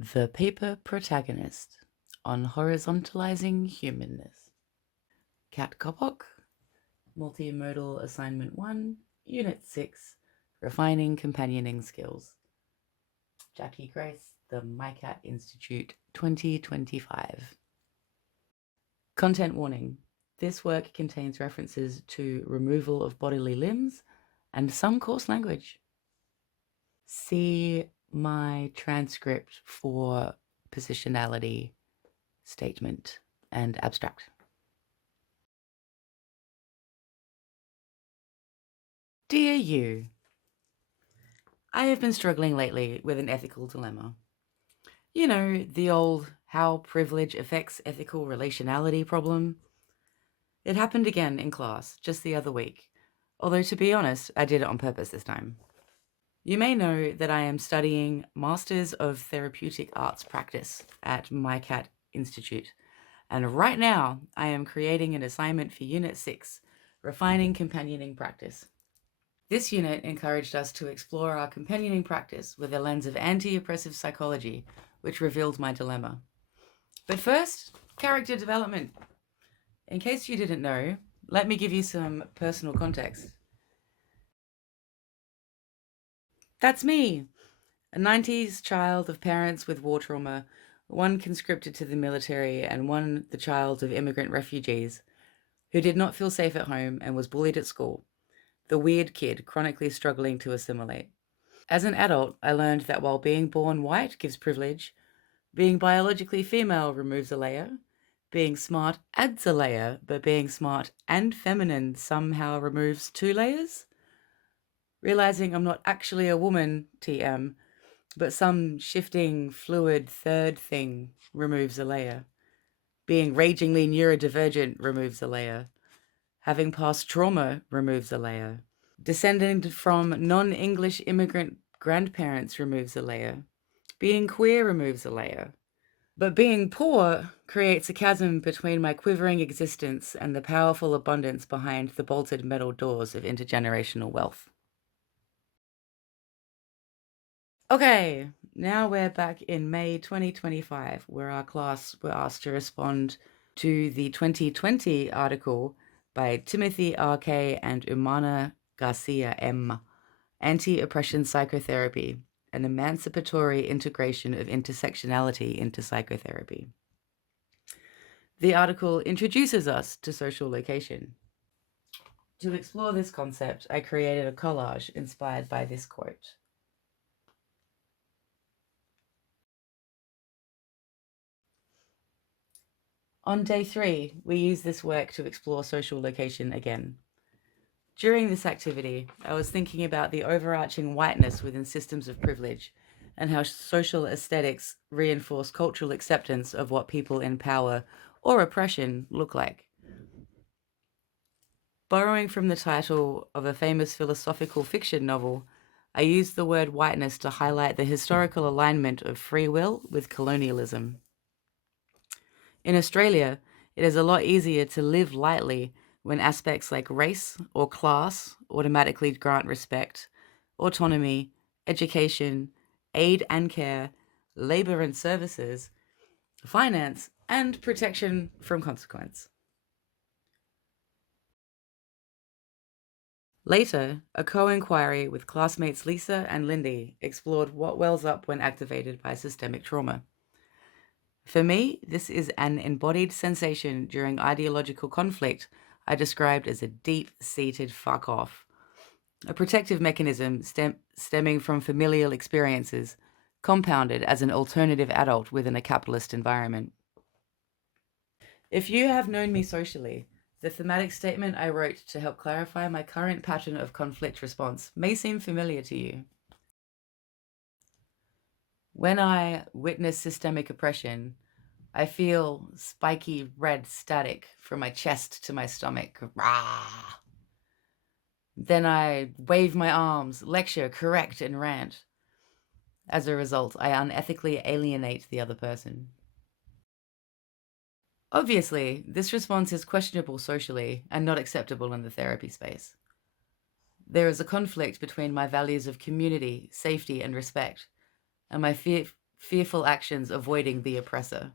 The Paper Protagonist on Horizontalising Humanness. Cat Coppock, Multi-modal Assignment 1, Unit 6, Refining Companioning Skills. Jacqui Grace, the MIECAT Institute, 2025. Content warning. This work contains references to removal of bodily limbs and some coarse language. See my transcript for positionality, statement, and abstract. Dear you, I have been struggling lately with an ethical dilemma. You know, the old how privilege affects ethical relationality problem. It happened again in class just the other week, although to be honest, I did it on purpose this time. You may know that I am studying Masters of Therapeutic Arts Practice at MIECAT Institute, and right now I am creating an assignment for Unit 6, Refining Companioning Practice. This unit encouraged us to explore our companioning practice with a lens of anti-oppressive psychology, which revealed my dilemma. But first, character development. In case you didn't know, let me give you some personal context. That's me, a 90s child of parents with war trauma, one conscripted to the military and one the child of immigrant refugees, who did not feel safe at home and was bullied at school, the weird kid chronically struggling to assimilate. As an adult, I learned that while being born white gives privilege, being biologically female removes a layer, being smart adds a layer, but being smart and feminine somehow removes 2 layers. Realizing I'm not actually a woman, TM, but some shifting, fluid third thing removes a layer. Being ragingly neurodivergent removes a layer. Having past trauma removes a layer. Descending from non-English immigrant grandparents removes a layer. Being queer removes a layer. But being poor creates a chasm between my quivering existence and the powerful abundance behind the bolted metal doors of intergenerational wealth. Okay, now we're back in May 2025, where our class were asked to respond to the 2020 article by Timothy R.K. and Umana Garcia M., Anti-Oppression Psychotherapy, an emancipatory integration of intersectionality into psychotherapy. The article introduces us to social location. To explore this concept, I created a collage inspired by this quote. On day 3, we use this work to explore social location again. During this activity, I was thinking about the overarching whiteness within systems of privilege and how social aesthetics reinforce cultural acceptance of what people in power or oppression look like. Borrowing from the title of a famous philosophical fiction novel, I used the word whiteness to highlight the historical alignment of free will with colonialism. In Australia, it is a lot easier to live lightly when aspects like race or class automatically grant respect, autonomy, education, aid and care, labour and services, finance, and protection from consequence. Later, a co-inquiry with classmates Lisa and Lindy explored what wells up when activated by systemic trauma. For me, this is an embodied sensation during ideological conflict I described as a deep-seated fuck off, a protective mechanism stemming from familial experiences, compounded as an alternative adult within a capitalist environment. If you have known me socially, the thematic statement I wrote to help clarify my current pattern of conflict response may seem familiar to you. When I witness systemic oppression, I feel spiky red static from my chest to my stomach. Rah! Then I wave my arms, lecture, correct, and rant. As a result, I unethically alienate the other person. Obviously, this response is questionable socially and not acceptable in the therapy space. There is a conflict between my values of community, safety, and respect, and my fearful actions avoiding the oppressor.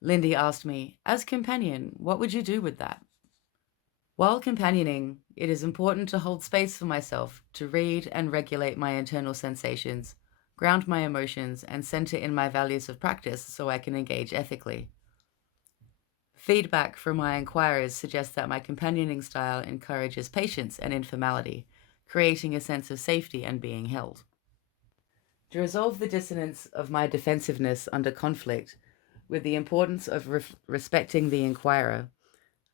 Lindy asked me, as companion, what would you do with that? While companioning, it is important to hold space for myself, to read and regulate my internal sensations, ground my emotions, and center in my values of practice so I can engage ethically. Feedback from my inquirers suggests that my companioning style encourages patience and informality, creating a sense of safety and being held. To resolve the dissonance of my defensiveness under conflict with the importance of respecting the inquirer,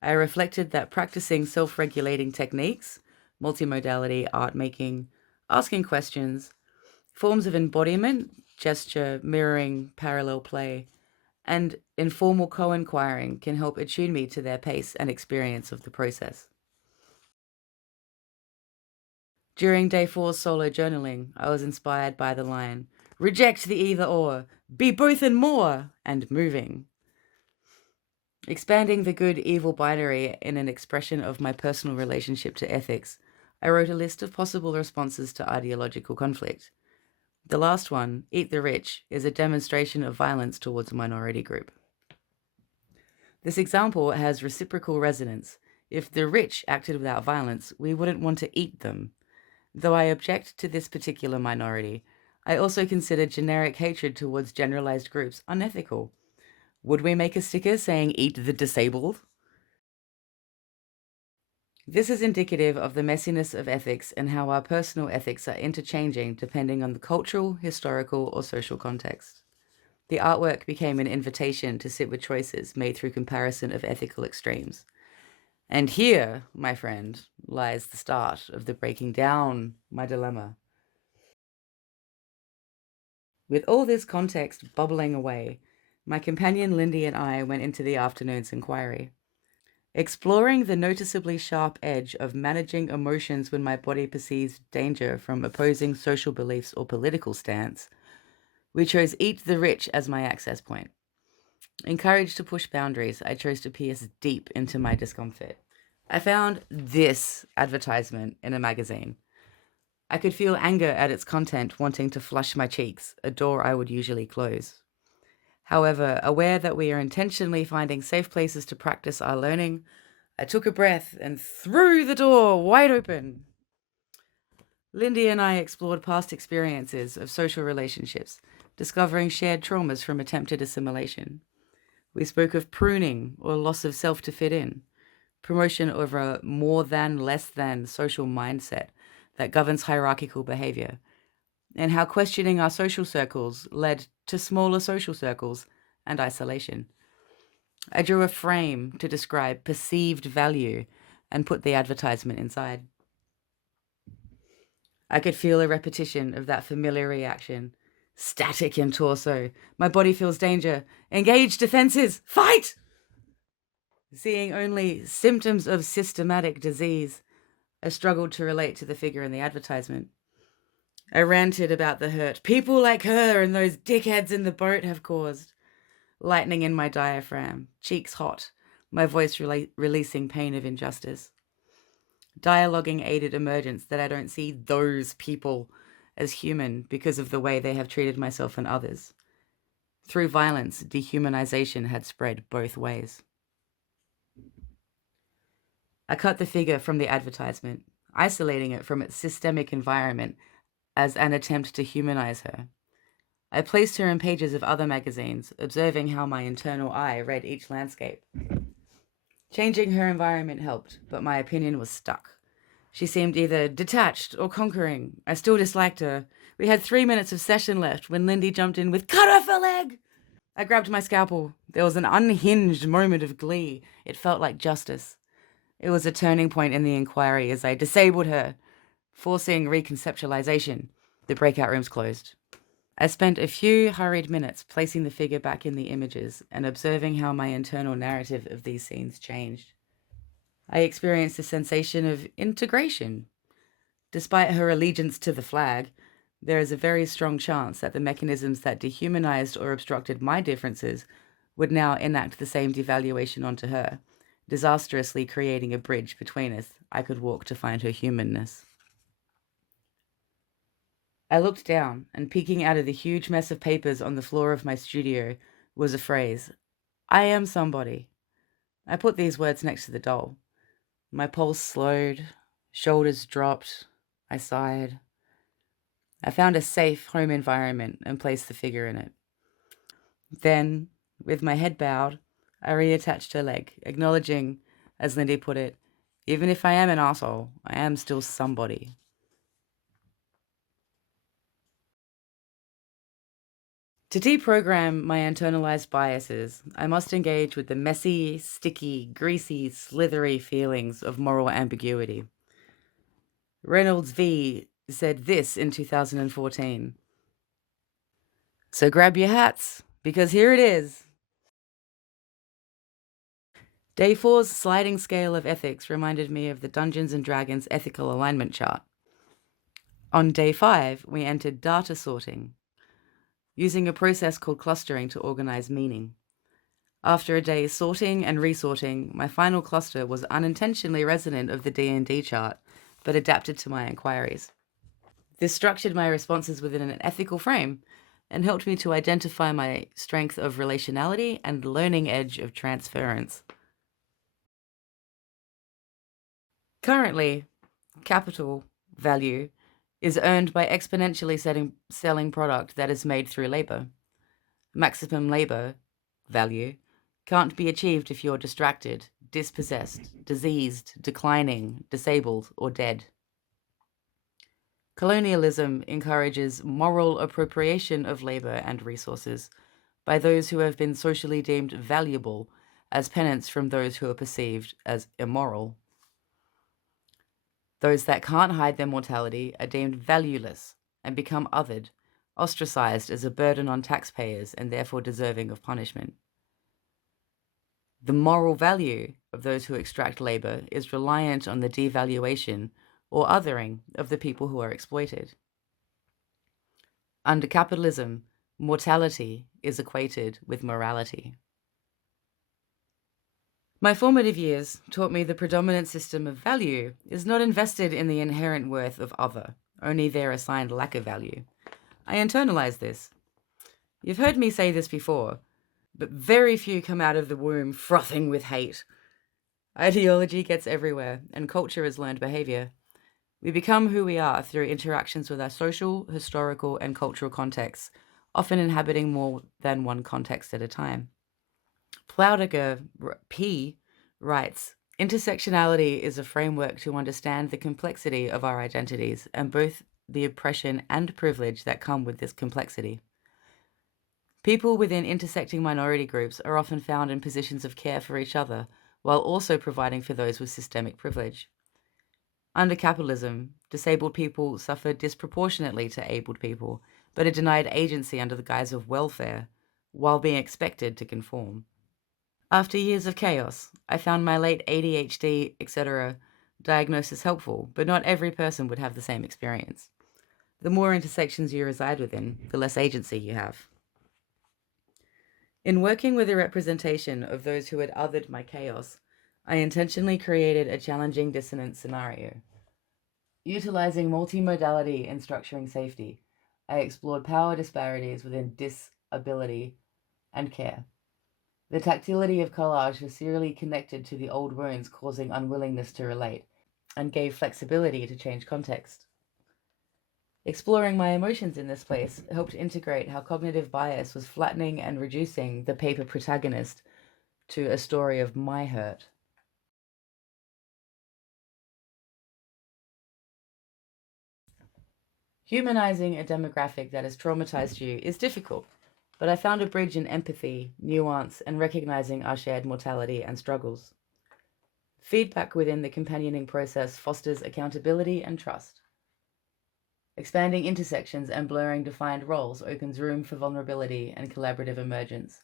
I reflected that practicing self-regulating techniques, multimodality, artmaking, asking questions, forms of embodiment, gesture, mirroring, parallel play, and informal co-inquiring can help attune me to their pace and experience of the process. During day 4's solo journaling, I was inspired by the line, "Reject the either or, be both and more," and moving. Expanding the good-evil binary in an expression of my personal relationship to ethics, I wrote a list of possible responses to ideological conflict. The last one, eat the rich, is a demonstration of violence towards a minority group. This example has reciprocal resonance. If the rich acted without violence, we wouldn't want to eat them. Though I object to this particular minority, I also consider generic hatred towards generalized groups unethical. Would we make a sticker saying "Eat the disabled"? This is indicative of the messiness of ethics and how our personal ethics are interchanging depending on the cultural, historical, or social context. The artwork became an invitation to sit with choices made through comparison of ethical extremes. And here, my friend, lies the start of the breaking down my dilemma. With all this context bubbling away, my companion Lindy and I went into the afternoon's inquiry. Exploring the noticeably sharp edge of managing emotions when my body perceives danger from opposing social beliefs or political stance, we chose Eat the Rich as my access point. Encouraged to push boundaries, I chose to pierce deep into my discomfort. I found this advertisement in a magazine. I could feel anger at its content wanting to flush my cheeks, a door I would usually close. However, aware that we are intentionally finding safe places to practice our learning, I took a breath and threw the door wide open. Lindy and I explored past experiences of social relationships, discovering shared traumas from attempted assimilation. We spoke of pruning or loss of self to fit in, promotion of a more than, less than social mindset that governs hierarchical behavior, and how questioning our social circles led to smaller social circles and isolation. I drew a frame to describe perceived value and put the advertisement inside. I could feel a repetition of that familiar reaction. Static in torso. My body feels danger. Engage defenses. Fight! Seeing only symptoms of systematic disease, I struggled to relate to the figure in the advertisement. I ranted about the hurt people like her and those dickheads in the boat have caused. Lightning in my diaphragm, cheeks hot, my voice releasing pain of injustice. Dialoguing aided emergence that I don't see those people as human because of the way they have treated myself and others. Through violence, dehumanization had spread both ways. I cut the figure from the advertisement, isolating it from its systemic environment as an attempt to humanize her. I placed her in pages of other magazines, observing how my internal eye read each landscape. Changing her environment helped, but my opinion was stuck. She seemed either detached or conquering. I still disliked her. We had 3 minutes of session left when Lindy jumped in with, "Cut off her leg!" I grabbed my scalpel. There was an unhinged moment of glee. It felt like justice. It was a turning point in the inquiry as I disabled her, forcing reconceptualization. The breakout rooms closed. I spent a few hurried minutes placing the figure back in the images and observing how my internal narrative of these scenes changed. I experienced a sensation of integration. Despite her allegiance to the flag, there is a very strong chance that the mechanisms that dehumanized or obstructed my differences would now enact the same devaluation onto her, disastrously creating a bridge between us I could walk to find her humanness. I looked down, and peeking out of the huge mess of papers on the floor of my studio was a phrase, "I am somebody." I put these words next to the doll. My pulse slowed, shoulders dropped. I sighed. I found a safe home environment and placed the figure in it. Then, with my head bowed, I reattached her leg, acknowledging, as Lindy put it, even if I am an asshole, I am still somebody. To deprogram my internalized biases, I must engage with the messy, sticky, greasy, slithery feelings of moral ambiguity. Reynolds V said this in 2014. So grab your hats, because here it is. Day 4's sliding scale of ethics reminded me of the Dungeons and Dragons ethical alignment chart. On day 5, we entered data sorting, using a process called clustering to organize meaning. After a day's sorting and resorting, my final cluster was unintentionally resonant of the D&D chart, but adapted to my inquiries. This structured my responses within an ethical frame and helped me to identify my strength of relationality and learning edge of transference. Currently, capital value is earned by exponentially selling product that is made through labor. Maximum labor value can't be achieved if you're distracted, dispossessed, diseased, declining, disabled, or dead. Colonialism encourages moral appropriation of labor and resources by those who have been socially deemed valuable as penance from those who are perceived as immoral. Those that can't hide their mortality are deemed valueless and become othered, ostracized as a burden on taxpayers and therefore deserving of punishment. The moral value of those who extract labor is reliant on the devaluation or othering of the people who are exploited. Under capitalism, mortality is equated with morality. My formative years taught me the predominant system of value is not invested in the inherent worth of other, only their assigned lack of value. I internalized this. You've heard me say this before, but very few come out of the womb frothing with hate. Ideology gets everywhere, and culture is learned behavior. We become who we are through interactions with our social, historical, and cultural contexts, often inhabiting more than one context at a time. Plowdiger P. writes, intersectionality is a framework to understand the complexity of our identities and both the oppression and privilege that come with this complexity. People within intersecting minority groups are often found in positions of care for each other, while also providing for those with systemic privilege. Under capitalism, disabled people suffer disproportionately to abled people, but are denied agency under the guise of welfare, while being expected to conform. After years of chaos, I found my late ADHD, etc. diagnosis helpful, but not every person would have the same experience. The more intersections you reside within, the less agency you have. In working with a representation of those who had othered my chaos, I intentionally created a challenging dissonance scenario. Utilizing multimodality in structuring safety, I explored power disparities within disability and care. The tactility of collage was serially connected to the old wounds, causing unwillingness to relate, and gave flexibility to change context. Exploring my emotions in this place helped integrate how cognitive bias was flattening and reducing the paper protagonist to a story of my hurt. Humanizing a demographic that has traumatized you is difficult, but I found a bridge in empathy, nuance, and recognizing our shared mortality and struggles. Feedback within the companioning process fosters accountability and trust. Expanding intersections and blurring defined roles opens room for vulnerability and collaborative emergence.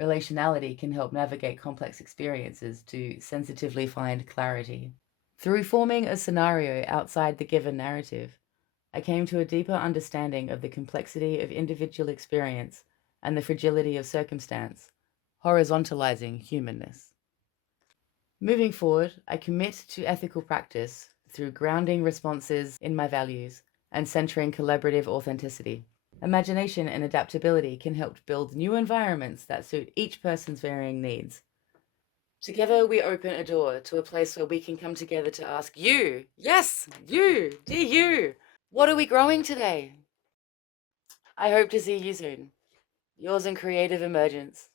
Relationality can help navigate complex experiences to sensitively find clarity. Through forming a scenario outside the given narrative, I came to a deeper understanding of the complexity of individual experience and the fragility of circumstance, horizontalizing humanness. Moving forward, I commit to ethical practice through grounding responses in my values and centering collaborative authenticity. Imagination and adaptability can help build new environments that suit each person's varying needs. Together, we open a door to a place where we can come together to ask you, yes, you, dear you, what are we growing today? I hope to see you soon. Yours in creative emergence.